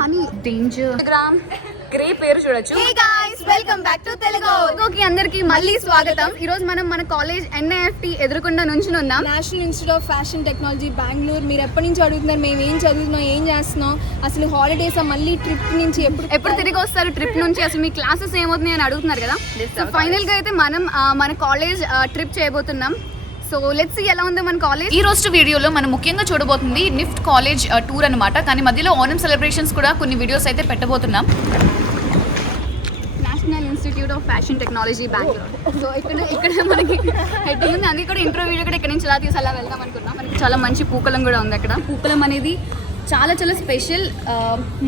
Honey danger grey పేరు చూడొచ్చు. Hey guys, welcome back to తెలుగుకి అందరికి మళ్ళీ స్వాగతం. ఈ రోజు మనం మన కాలేజ్ NIFT ఎదురుకుండా నుంచి ఉన్నాం, national institute of fashion technology Bengaluru. మీరు ఎప్పటి నుంచి అడుగుతున్నారు మేము ఏం చదువుతున్నాం, ఏం చేస్తున్నాం, అసలు హాలిడేస్ మళ్ళీ ట్రిప్ నుంచి ఎప్పుడు తిరిగి వస్తారు ట్రిప్ నుంచి, అసలు మీ క్లాసెస్ ఏమవుతున్నాయి అని అడుగుతున్నారు కదా. సో ఫైనల్ గా అయితే మనం మన కాలేజ్ ట్రిప్ చేయబోతున్నాం. సో లెట్స్ సీ ఎలా ఉందో మన కాలేజ్. ఈ రోజు వీడియోలో మనం ముఖ్యంగా చూడబోతుంది నిఫ్ట్ కాలేజ్ టూర్ అనమాట. కానీ మధ్యలో ఓనం సెలబ్రేషన్స్ కూడా కొన్ని వీడియోస్ అయితే పెట్టబోతున్నాం. National institute of fashion technology Bengaluru. So ఇక్కడ మనకి హెడ్డింగ్ ఉంది, అందుకే కూడా ఇంట్రో వీడియో కూడా ఇక్కడ నుంచి అలా తీసి అలా వెళ్దాం అనుకున్నాం. మనకి చాలా మంచి పూకలం కూడా ఉంది అక్కడ. పూకలం అనేది చాలా చాలా స్పెషల్.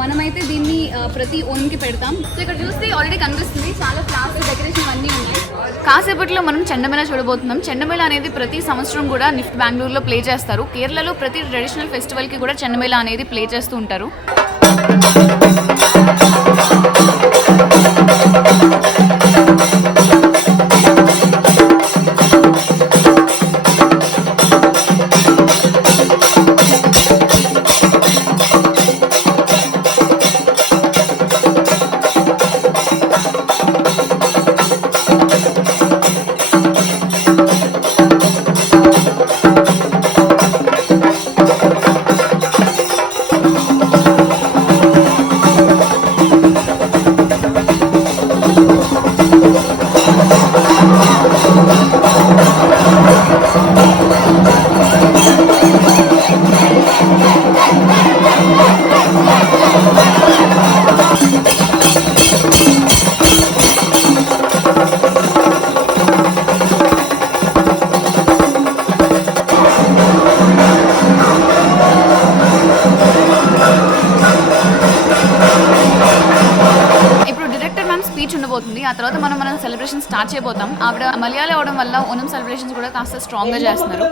మనమైతే దీన్ని ప్రతి ఓన్కి పెడతాం. సో ఇక్కడ చూస్తే ఆల్రెడీ కనిపిస్తుంది చాలా ఫ్లవర్స్, డెకరేషన్ అన్నీ ఉన్నాయి. కాసేపట్లో మనం చెండమేళ చూడబోతున్నాం. చెండమేళ అనేది ప్రతి సంవత్సరం కూడా నిఫ్ట్ బెంగళూరులో ప్లే చేస్తారు. కేరళలో ప్రతి ట్రెడిషనల్ ఫెస్టివల్కి కూడా చెండమేళ అనేది ప్లే చేస్తూ ఉంటారు. ఆ తర్వాత మనం సెలబ్రేషన్ స్టార్ట్ చేయబోతాం. ఆవిడ మలయాళీ అవడం వల్ల ఓనం సెలబ్రేషన్స్ కూడా కాస్త స్ట్రాంగ్ గా చేస్తున్నారు.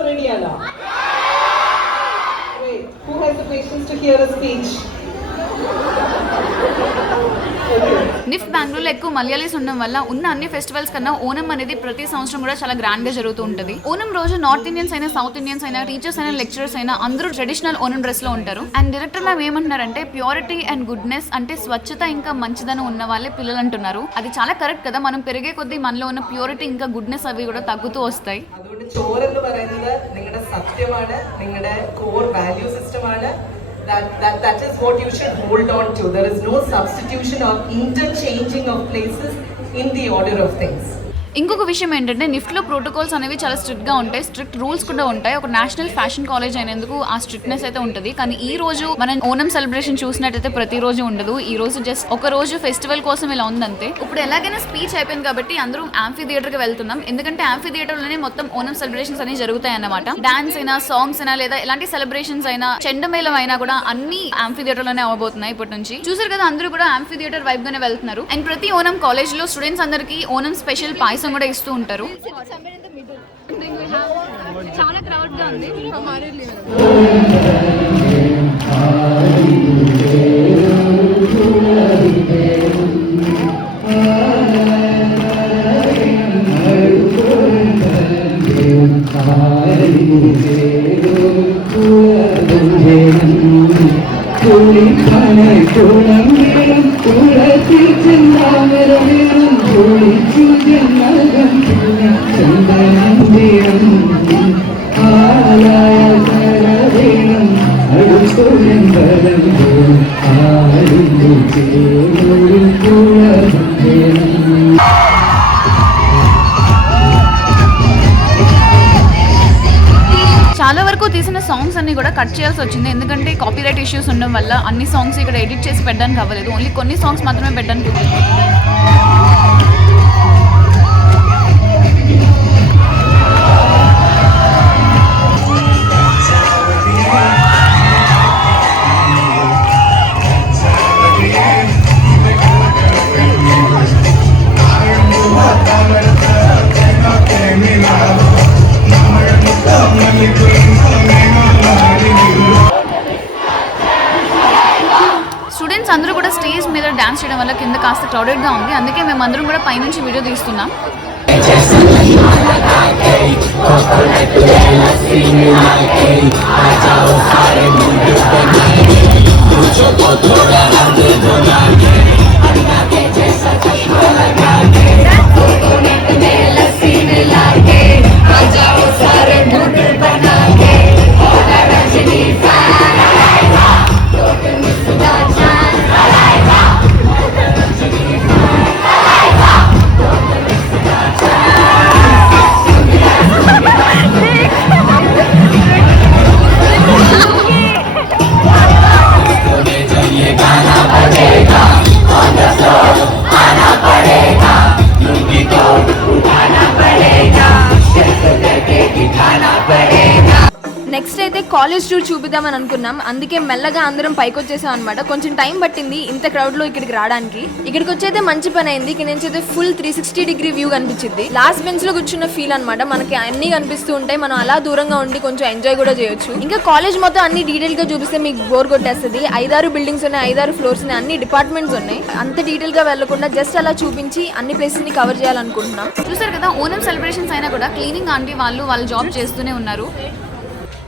నిఫ్ట్ బెంగళూరులో ఎక్కువ మలయాళీస్ ఉండడం వల్ల ఉన్న అన్ని ఫెస్టివల్స్ కన్నా ఓనం అనేది ప్రతి సంవత్సరం కూడా చాలా గ్రాండ్ గా జరుగుతూ ఉంటుంది. ఓనం రోజు నార్త్ ఇండియన్స్ అయినా, సౌత్ ఇండియన్స్ అయినా, టీచర్స్ అయినా, లెక్చరర్స్ అయినా అందరూ ట్రెడిషనల్ ఓనం డ్రెస్ లో ఉంటారు. అండ్ డైరెక్టర్ మ్యామ్ ఏమంటున్నారంటే ప్యూరిటీ అండ్ గుడ్నెస్ అంటే స్వచ్ఛత ఇంకా మంచిదనం ఉన్న వాళ్ళే పిల్లలు అంటున్నారు. అది చాలా కరెక్ట్ కదా. మనం పెరిగే కొద్దీ మనలో ఉన్న ప్యూరిటీ ఇంకా గుడ్నెస్ అవి కూడా తగ్గుతూ వస్తాయి. That is what you should hold on to. There is no substitution or interchanging of places in the order of things. ఇంకొక విషయం ఏంటంటే నిఫ్ట్లో ప్రోటోకాల్స్ అనేవి చాలా స్ట్రిక్ట్గా ఉంటాయి, స్ట్రిక్ట్ రూల్స్ కూడా ఉంటాయి. ఒక నేషనల్ ఫ్యాషన్ కాలేజ్ అయినందుకు ఆ స్ట్రిక్ట్నెస్ అయితే ఉంటుంది. కానీ ఈ రోజు మనం ఓనం సెలబ్రేషన్ చూసినట్టయితే ప్రతిరోజు ఉండదు. ఈ రోజు జస్ట్ ఒక రోజు ఫెస్టివల్ కోసం ఇలా ఉందంతే. ఇప్పుడు ఎలాగైనా స్పీచ్ అయిపోయింది కాబట్టి అందరూ యాంఫీ థియేటర్కి వెళ్తున్నాం. ఎందుకంటే యాంఫీ థియేటర్లోనే మొత్తం ఓనం సెలబ్రేషన్స్ అనేవి జరుగుతాయి అన్నమాట. డాన్స్ అయినా, సాంగ్స్ అయినా, లేదా ఎలాంటి సెలబ్రేషన్స్ అయినా, చెండమేళం అయినా కూడా అన్ని యాంఫీ థియేటర్లోనే అవబోతున్నాయి ఇప్పటి నుంచి. చూసారు కదా, అందరూ కూడా యాంఫీ థియేటర్ వైబ్ గానే వెళ్తున్నారు. అండ్ ప్రతి ఓనం కాలేజ్ లో స్టూడెంట్స్ అందరికి ఓనం స్పెషల్ కూడా ఇస్తూ ఉంటారు. చాలా క్రౌడ్ గా ఉంది. చాలా వరకు తీసిన సాంగ్స్ అన్ని కూడా కట్ చేయాల్సి వచ్చింది. ఎందుకంటే కాపీరైట్ ఇష్యూస్ ఉండడం వల్ల అన్ని సాంగ్స్ ఇక్కడ ఎడిట్ చేసి పెట్టడానికి అవ్వలేదు. ఓన్లీ కొన్ని సాంగ్స్ మాత్రమే పెట్టడానికి. స్టూడెంట్స్ అందరూ కూడా స్టేజ్ మీద డాన్స్ చేయడం వల్ల కింద కాస్త క్రౌడెడ్గా ఉంది. అందుకే మేము అందరం కూడా పైనుంచి వీడియో తీస్తున్నాం. నెక్స్ట్ అయితే కాలేజ్ టూర్ చూపిద్దామని అనుకున్నాం, అందుకే మెల్లగా అందరం పైకి వచ్చేసాం అనమాట. కొంచెం టైం పట్టింది ఇంత క్రౌడ్లో ఇక్కడికి రావడానికి. ఇక్కడికి వచ్చైతే మంచి పని అయింది. ఇక్కడ నుంచి అయితే ఫుల్ 360 వ్యూ కనిపించింది. లాస్ట్ బెంచ్ లో కూర్చున్న ఫీల్ అనమాట. మనకి అన్ని కనిపిస్తూ ఉంటాయి, మనం అలా దూరంగా ఉండి కొంచెం ఎంజాయ్ కూడా చేయొచ్చు. ఇంకా కాలేజ్ మొత్తం అన్ని డీటెయిల్ గా చూపిస్తే మీకు బోర్ కొట్టేస్తుంది. 5-6 బిల్డింగ్స్ ఉన్నాయి, 5-6 ఫ్లోర్స్ ఉన్నాయి, అన్ని డిపార్ట్మెంట్స్ ఉన్నాయి. అంత డీటెయిల్ గా వెళ్లకుండా జస్ట్ అలా చూపించి అన్ని ప్లేసెస్ ని కవర్ చేయాలనుకుంటున్నాం. చూసారు కదా, ఓనం సెలబ్రేషన్స్ అయినా కూడా క్లీనింగ్ ఆంటీ వాళ్ళు జాబ్ చేస్తూనే ఉన్నారు.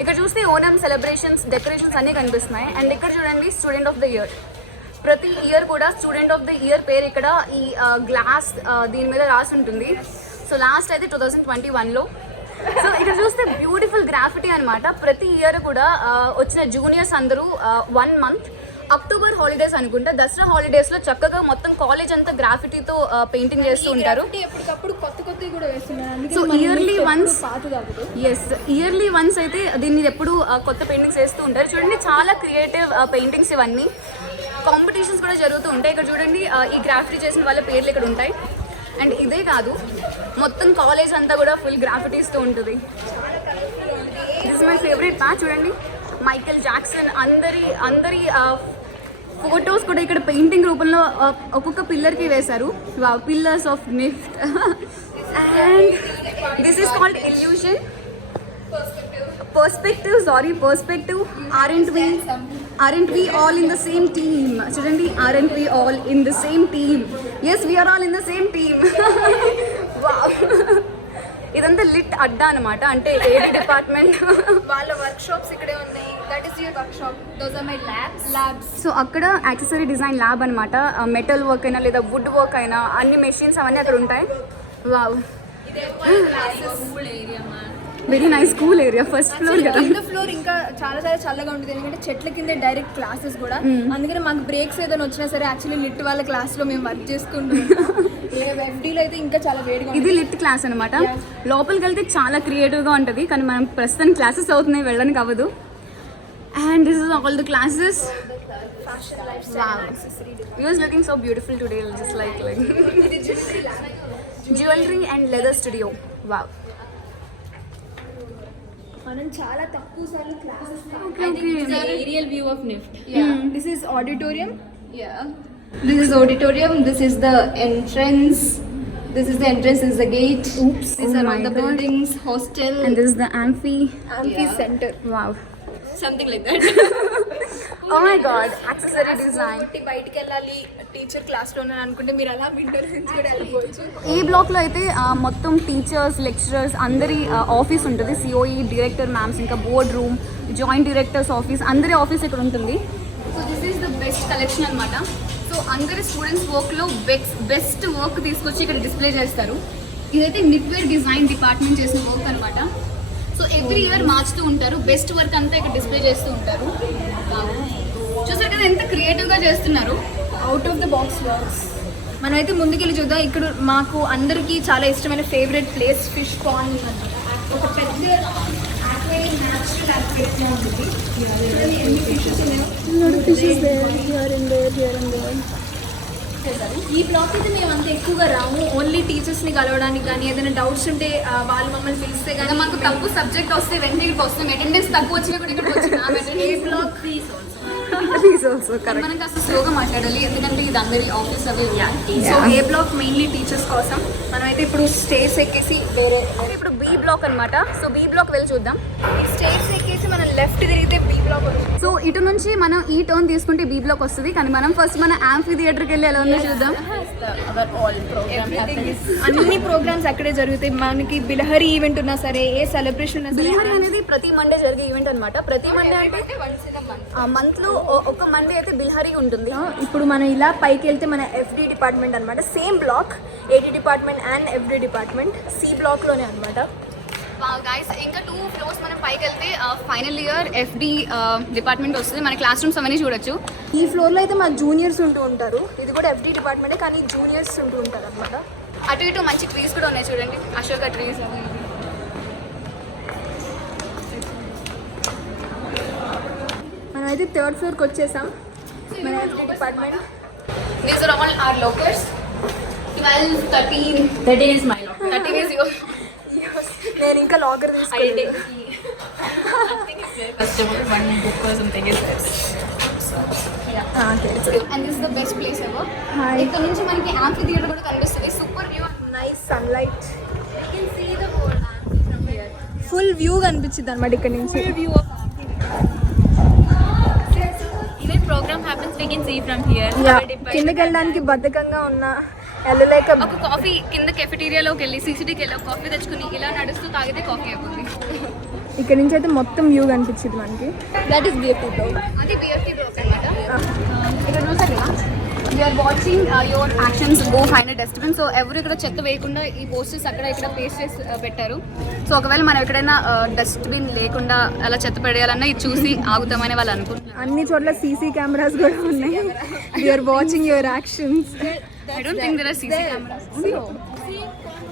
ఇక్కడ చూస్తే ఓనం సెలబ్రేషన్స్ డెకరేషన్స్ అన్నీ కనిపిస్తున్నాయి. అండ్ ఇక్కడ చూడండి స్టూడెంట్ ఆఫ్ ద ఇయర్. ప్రతి ఇయర్ కూడా స్టూడెంట్ ఆఫ్ ద ఇయర్ పేరు ఇక్కడ ఈ గ్లాస్ దీని మీద రాసి ఉంటుంది. సో లాస్ట్ అయితే 2021లో. సో ఇక్కడ చూస్తే బ్యూటిఫుల్ గ్రాఫిటీ అనమాట. ప్రతి ఇయర్ కూడా వచ్చిన జూనియర్స్ అందరూ 1 మంత్ అక్టోబర్ హాలిడేస్ అనుకుంటా, దసరా హాలిడేస్ లో చక్కగా మొత్తం కాలేజ్ అంతా గ్రాఫిటీతో పెయింటింగ్ చేస్తూ ఉంటారు. సో ఇయర్లీ వన్స్ అయితే దీన్ని ఎప్పుడు కొత్త పెయింటింగ్స్ వేస్తూ ఉంటారు. చూడండి చాలా క్రియేటివ్ పెయింటింగ్స్ ఇవన్నీ. కాంపిటీషన్స్ కూడా జరుగుతూ ఉంటాయి. ఇక్కడ చూడండి ఈ గ్రాఫిటీ చేసిన వాళ్ళ పేర్లు ఇక్కడ ఉంటాయి. అండ్ ఇదే కాదు, మొత్తం కాలేజ్ అంతా కూడా ఫుల్ గ్రాఫిటీస్తో ఉంటుంది. This my favourite patch. చూడండి మైకేల్ జాక్సన్ అందరి ఫొటోస్ కూడా ఇక్కడ పెయింటింగ్ రూపంలో ఒక్కొక్క పిల్లర్కి వేశారు. Pillars of NIFT. And this is called illusion perspective. aren't we all in the same team? చూడండి, aren't we all in the same team? Yes, we are all in the same team. Wow. ఇదంతా lit అడ్డా అనమాట. అంటే ఏది department వాళ్ళ workshops ఇక్కడే ఉన్నాయి. That is your workshop. Those are my labs. So అక్కడ యాక్సెసరీ డిజైన్ ల్యాబ్ అనమాట. మెటల్ వర్క్ అయినా లేదా వుడ్ వర్క్ అయినా అన్ని మెషిన్స్ అవన్నీ అక్కడ ఉంటాయి. Wow, very nice cool area. First floor కదా. కింద ఫ్లోర్ ఇంకా చాలా చల్లగా ఉంటుంది, ఎందుకంటే చెట్ల కింద డైరెక్ట్ క్లాసెస్ కూడా. అందుకని మాకు బ్రేక్స్ ఏదైనా వచ్చినా సరే యాక్చువల్లీ లిట్ వాళ్ళ క్లాస్ లో మేము వర్క్ చేసుకుంటాం. ఎఫ్డీలో అయితే ఇంకా చాలా వేడిగా. ఇది లిట్ క్లాస్ అనమాట. లోపలికి వెళ్తే చాలా క్రియేటివ్ గా ఉంటుంది, కానీ మనం ప్రస్తుతం క్లాసెస్ అవుతున్నాయి, వెళ్ళడానికి అవ్వదు. And this is all the classes. You was looking so beautiful today, just like jewelry and leather studio. Wow. మనం చాలా తక్కువ సార్లు classes. Aerial view of NIFT. This is auditorium. This is auditorium. This is the entrance. This is the gate. Oops. These are all the buildings. Hostel. And this is the amphi center. Wow. Something like that. Oh my god, accessory design. బయటికి వెళ్ళాలి teacher class లో అనుకుంటే మీరు అలా winter నుంచి కూడా వెళ్ళిపోవచ్చు. ఈ బ్లాక్ లో అయితే మొత్తం టీచర్స్, లెక్చరర్స్ అందరి ఆఫీస్ ఉంటుంది. సిఓఈ, డైరెక్టర్ మ్యామ్స్, ఇంకా board room, joint directors office, అందరి ఆఫీస్ ఇక్కడ ఉంటుంది. So this is the best collection అనమాట. సో అందరి స్టూడెంట్స్ వర్క్లో బెస్ట్ వర్క్ తీసుకొచ్చి ఇక్కడ డిస్ప్లే చేస్తారు. ఇదైతే నిట్వేర్ డిజైన్ డిపార్ట్మెంట్ చేసిన వర్క్ అనమాట. సో ఎవ్రీ ఇయర్ మార్చుతూ ఉంటారు. బెస్ట్ వర్క్ అంతా ఇక్కడ డిస్ప్లే చేస్తూ ఉంటారు. చూసారు కదా ఎంత క్రియేటివ్గా చేస్తున్నారు. Out of the box works. మనమైతే ముందుకెళ్ళి చూద్దాం. ఇక్కడ మాకు అందరికీ చాలా ఇష్టమైన ఫేవరెట్ ప్లేస్ ఫిష్ పాండ్. ఒక పెద్ద ఎన్ని ఫిషెస్ ఉన్నాయో. ఈ బ్లాక్ అయితే మేము అంత ఎక్కువగా రాము. ఓన్లీ టీచర్స్ని కలవడానికి కానీ ఏదైనా డౌట్స్ ఉంటే వాళ్ళు మమ్మల్ని పిలిస్తే కానీ. మాకు తక్కువ సబ్జెక్ట్ వస్తే వెంటనే ఇక్కడికి వస్తాం. అటెండెన్స్ తక్కువ వచ్చినా కూడా ఇక్కడికి వచ్చిన ఏ బ్లాక్ ప్లీజ్ ఆల్సో కరెక్ట్. మనం కాస్త స్లోగా మాట్లాడాలి, ఎందుకంటే ఇది అందరి ఆఫీస్ అవి. సో ఏ బ్లాక్ మెయిన్లీ టీచర్స్ కోసం. మనమైతే ఇప్పుడు స్టేర్స్ ఎక్కేసి వేరే ఇప్పుడు బి బ్లాక్ అనమాట. సో బి బ్లాక్ వెళ్ళి చూద్దాం. ఈ స్టేర్స్ ఎక్కేసి మనం లెఫ్ట్ తిరిగితే బి బ్లాక్ వస్తుంది. సో ఇటు నుంచి మనం ఈ టర్న్ తీసుకుంటే బి బ్లాక్ వస్తుంది. కానీ మనం ఫస్ట్ మన యాంఫీ థియేటర్కి వెళ్ళి ఎలా ఉందో చూద్దాం. అన్ని ప్రోగ్రామ్స్ అక్కడే జరుగుతాయి. మనకి బిలహరి ఈవెంట్ ఉన్నా సరే, ఏ సెలబ్రేషన్ ఉన్నా సరే. బిహారీ అనేది ప్రతి మండే జరిగే ఈవెంట్ అనమాట. ప్రతి మండే అంటే మంత్ లో ఒక మండే అయితే బిల్హారీ ఉంటుంది. ఇప్పుడు మనం ఇలా పైకి వెళ్తే మన ఎఫ్డి డిపార్ట్మెంట్ అనమాట. Same block, AT department and FD department C block లోనే అనమాట. గైస్ ఇంకా 2 ఫ్లోర్స్ మనం పైకి వెళ్తే ఫైనల్ ఇయర్ ఎఫ్డి డిపార్ట్మెంట్ వస్తుంది. మన క్లాస్ రూమ్స్ అవన్నీ చూడొచ్చు. ఈ ఫ్లోర్ లో అయితే మా జూనియర్స్ ఉంటూ ఉంటారు. ఇది కూడా ఎఫ్డి డిపార్ట్మెంటే, కానీ జూనియర్స్ ఉంటూ ఉంటారు అనమాట. అటు ఇటు మంచి ట్రీస్ కూడా ఉన్నాయి చూడండి, అశోక ట్రీస్. మనం అయితే 3rd ఫ్లోర్కి వచ్చేసాం. మన FD department. These are all our lockers. 12, 13. 13 is my locker. 13 is yours. నేను ఇంకా లాకర్ తీసుకెళ్ళి Customer, one book or something is there. And this is the best place ever. ఇక్కడ నుంచి మనకి యాంఫీ థియేటర్ కూడా కనిపిస్తుంది. Super view, nice sunlight. Full view కనిపించింది అనమాట ఇక్కడ నుంచి. even program happens we can see from here. కిందకి వెళ్ళడానికి బద్ధకంగా ఉన్న వెళ్ళలేక ఒక కాఫీ కింద కెఫెటీరియాలోకి వెళ్ళి సిసిటీకి వెళ్ళి ఒక కాఫీ తెచ్చుకుని ఇలా నడుస్తూ తాగితే కాఫీ అయిపోతుంది. ఇక్కడ నుంచి అయితే మొత్తం వ్యూ కనిపించింది మనకి. That is BFT block. అది బిఎఫ్టీ బ్లాక్ అన్నమాట. ఇక్కడ చూసారు కదా, you're watching your actions go find a dustbin. So ఎవరు ఇక్కడ చెత్త వేయకుండా ఈ పోస్టర్స్ అక్కడ ఇక్కడ పేస్ట్ చేసి పెట్టారు. సో ఒకవేళ మనం ఎక్కడైనా డస్ట్బిన్ లేకుండా అలా చెత్త పెడేయాలన్నా ఇది చూసి ఆగుతామని వాళ్ళు అనుకుంటున్నారు. అన్ని చోట్ల సీసీ కెమెరాస్ కూడా ఉన్నాయి. You're watching your actions. I don't think there are CC cameras.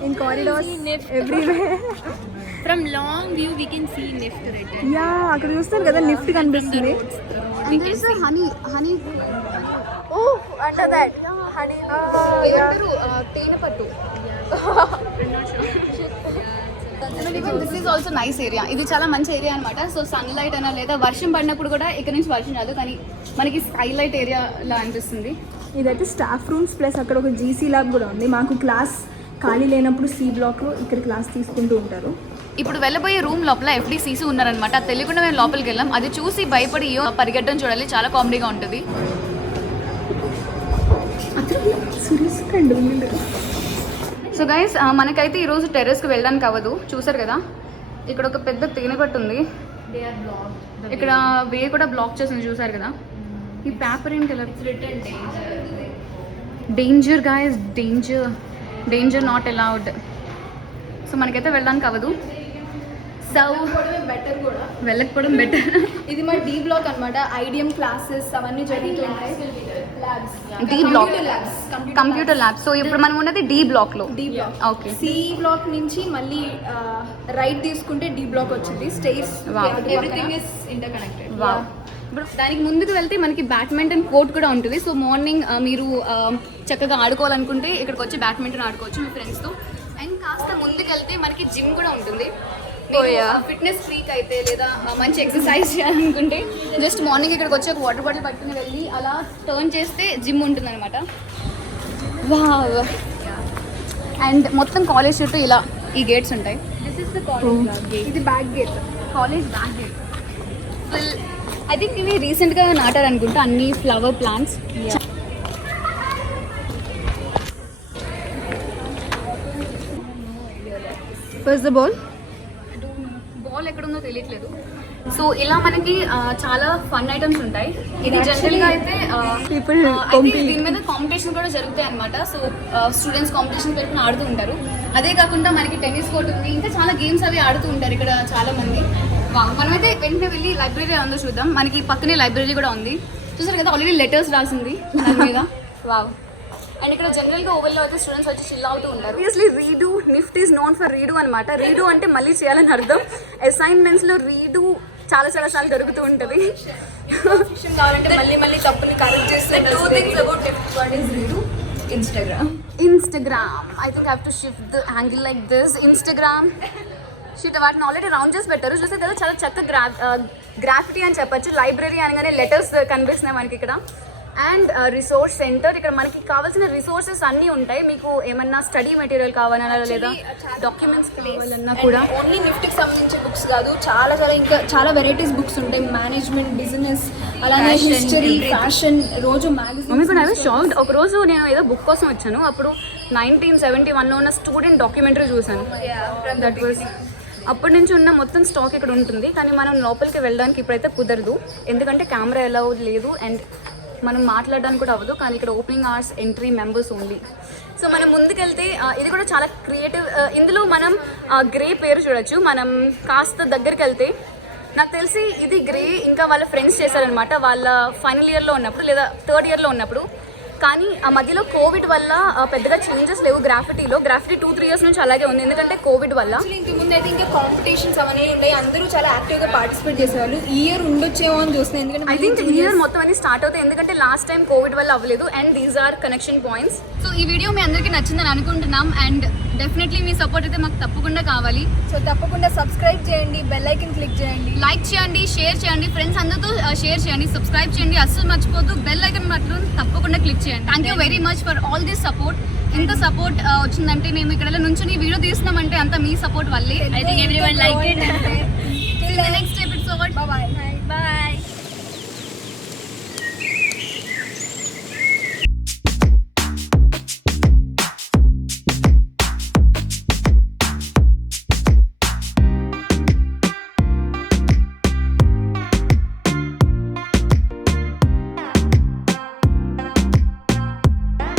In corridors, everywhere. From long view we can see lift right there. Yeah, అక్కడ చూస్తారు కదా లిఫ్ట్ కనిపిస్తుంది. And there is a honey. Oh, under that. Honey. ఏమంటారు తేనె పట్టు. This is also nice area. ఇది చాలా మంచి ఏరియా అనమాట. సో సన్ లైట్ అయినా లేదా వర్షం పడినప్పుడు కూడా ఇక్కడ నుంచి వర్షం రాదు, కానీ మనకి స్కైలైట్ ఏరియా లా అనిపిస్తుంది. ఇదైతే స్టాఫ్ రూమ్స్ ప్లస్ అక్కడ ఒక జీసీ ల్యాబ్ కూడా ఉంది. మాకు క్లాస్ ఖాళీ లేనప్పుడు సి బ్లాక్లో ఇక్కడ క్లాస్ తీసుకుంటూ ఉంటారు. ఇప్పుడు వెళ్ళబోయే రూమ్ లోపల ఎఫ్డీసీసీ ఉన్నారనమాట. తెలియకుండా మేము లోపలికి వెళ్ళాం. అది చూసి భయపడి పరిగెట్టడం చూడాలి, చాలా కామెడీగా ఉంటుంది. సో గైస్ మనకైతే ఈరోజు టెర్రస్కి వెళ్ళడానికి అవ్వదు. చూసారు కదా, ఇక్కడ ఒక పెద్ద తేనె పట్టు ఉంది. ఇక్కడ వే కూడా బ్లాక్ చేసింది, చూసారు కదా. ఈ పేపర్ ఏంటి ఇలా danger guys, danger not allowed. So మనకైతే వెళ్ళడానికి అవ్వదు. సో వెళ్ళకపోవడం బెటర్. ఇది మా డి బ్లాక్ అనమాట. ఐడిఎం క్లాసెస్ అవన్నీ జరుగుతుంటాయి. D block computer labs. So ఇప్పుడు మనం ఉన్నది డి బ్లాక్ లో. D block. Okay. C block నుంచి మళ్ళీ రైట్ తీసుకుంటే డి బ్లాక్ వచ్చింది. Stairs, everything is interconnected. ఇప్పుడు దానికి ముందుకు వెళ్తే మనకి బ్యాడ్మింటన్ కోర్ట్ కూడా ఉంటుంది. సో మార్నింగ్ మీరు చక్కగా ఆడుకోవాలనుకుంటే ఇక్కడికి వచ్చి బ్యాడ్మింటన్ ఆడుకోవచ్చు మీ ఫ్రెండ్స్తో. అండ్ కాస్త ముందుకు వెళ్తే మనకి జిమ్ కూడా ఉంటుంది. ఫిట్నెస్ ఫ్రీక్ అయితే లేదా మంచి ఎక్సర్సైజ్ చేయాలనుకుంటే జస్ట్ మార్నింగ్ ఇక్కడికి వచ్చి ఒక వాటర్ బాటిల్ పట్టుకుని వెళ్ళి అలా టర్న్ చేస్తే జిమ్ ఉంటుంది అనమాట. వావ్. అండ్ మొత్తం కాలేజ్ చుట్టూ ఇలా ఈ గేట్స్ ఉంటాయి. This is the college gate. ఇది back gate, college back gate. I think ఇవి రీసెంట్గా నాటారనుకుంటా అన్ని flower plants. First the ball ఎక్కడ ఉందో తెలియట్లేదు. సో ఇలా మనకి చాలా ఫన్ ఐటమ్స్ ఉంటాయి. ఇది జనరల్గా అయితే దీని మీద కాంపిటీషన్ కూడా జరుగుతాయి అనమాట. సో స్టూడెంట్స్ కాంపిటీషన్ పెట్టుకుని ఆడుతూ ఉంటారు. అదే కాకుండా మనకి టెన్నిస్ కోర్ట్ ఉంది, ఇంకా చాలా గేమ్స్ అవి ఆడుతూ ఉంటారు ఇక్కడ చాలా మంది. మనమైతే వెంటనే వెళ్ళి లైబ్రరీ ఉందో చూద్దాం. మనకి పక్కనే లైబ్రరీ కూడా ఉంది. చూసారు కదా, ఆల్రెడీ లెటర్స్ రాసింది దాని మీద. వావ్. అండ్ ఇక్కడ జనరల్గా ఓవెల్లో అయితే స్టూడెంట్స్ వచ్చి చిల్ అవుతూ ఉంటారు. Obviously redo, NIFT is known for redo అనమాట. రీడూ అంటే మళ్ళీ చేయాలని అర్థం. అసైన్మెంట్స్లో రీడూ చాలా సార్లు దొరుకుతూ ఉంటుంది. కావాలంటే మళ్ళీ తప్పుని కరెక్ట్ చేస్తే Instagram. I think I have to shift the angle like this. Instagram sheet వాటిని ఆల్రెడీ రౌండ్ చేసి పెట్టారు. చూస్తే కదా చాలా చక్కగా గ్రాఫిటీ అని చెప్పచ్చు. లైబ్రరీ అనగానే లెటర్స్ కనిపిస్తున్నాయి మనకి ఇక్కడ. And resource centre. ఇక్కడ మనకి కావాల్సిన రిసోర్సెస్ అన్నీ ఉంటాయి. మీకు ఏమన్నా స్టడీ మెటీరియల్ కావాలన్నా లేదా డాక్యుమెంట్స్ కావాలన్నా కూడా ఓన్లీ నిఫ్ట్కి సంబంధించిన బుక్స్ కాదు, చాలా చాలా ఇంకా చాలా వెరైటీస్ బుక్స్ ఉంటాయి. మేనేజ్మెంట్, బిజినెస్, అలానే హిస్టరీ, ఫ్యాషన్, రోజు మ్యాగజైన్. షాక్. ఒక రోజు నేను ఏదో బుక్ కోసం వచ్చాను, అప్పుడు 1971లో ఉన్న స్టూడెంట్ డాక్యుమెంటరీ చూసాను. దట్ వాజ్ అప్పటి నుంచి ఉన్న మొత్తం స్టాక్ ఇక్కడ ఉంటుంది. కానీ మనం లోపలికి వెళ్ళడానికి ఇప్పుడైతే కుదరదు, ఎందుకంటే కెమెరా అలౌడ్ లేదు అండ్ మనం మాట్లాడడానికి కూడా అవ్వదు. కానీ ఇక్కడ opening hours, entry members only. So మనం ముందుకెళ్తే ఇది కూడా చాలా క్రియేటివ్. ఇందులో మనం గ్రే పేరు చూడొచ్చు. మనం కాస్త దగ్గరికి వెళ్తే నాకు తెలిసి ఇది గ్రే ఇంకా వాళ్ళ ఫ్రెండ్స్ చేశారనమాట వాళ్ళ ఫైనల్ ఇయర్లో ఉన్నప్పుడు లేదా థర్డ్ ఇయర్లో ఉన్నప్పుడు. కానీ ఆ మధ్యలో కోవిడ్ వల్ల పెద్దగా చేంజెస్ లేవు. గ్రాఫిటీ 2-3 years నుంచి అలాగే ఉంది, ఎందుకంటే కోవిడ్ వల్ల. ఇంతకు ముందు అయితే ఇంకా కాంపిటీషన్స్ అవన్నీ ఉన్నాయి, అందరూ చాలా యాక్టివ్గా పార్టిసిపేట్ చేసేవాళ్ళు. ఈ ఇయర్ ఉండొచ్చేమో అని చూస్తున్నాయి, ఎందుకంటే ఐ థింక్ ఈ ఇయర్ మొత్తం అన్ని స్టార్ట్ అవుతాయి, ఎందుకంటే లాస్ట్ టైం కోవిడ్ వల్ల అవ్వలేదు. And these are connection points. So ఈ వీడియో మీ అందరికీ నచ్చిందని అనుకుంటున్నాం అండ్ డెఫినెట్లీ మీ సపోర్ట్ అయితే మాకు తప్పకుండా కావాలి. సో తప్పకుండా సబ్స్క్రైబ్ చేయండి, బెల్ ఐకన్ క్లిక్ చేయండి, లైక్ చేయండి, షేర్ చేయండి, ఫ్రెండ్స్ అందరితో షేర్ చేయండి, సబ్స్క్రైబ్ చేయండి, అస్సలు మర్చిపోతూ బెల్ ఐకన్ మాత్రం తప్పకుండా క్లిక్ చేయండి. Thank you very much for all this support. ఇంత సపోర్ట్ వచ్చిందంటే మేము ఇక్కడ నుంచుని వీడియో తీస్తున్నామంటే అంత మీ సపోర్ట్ వల్లే. I think everyone like it. Till the next episode. Bye.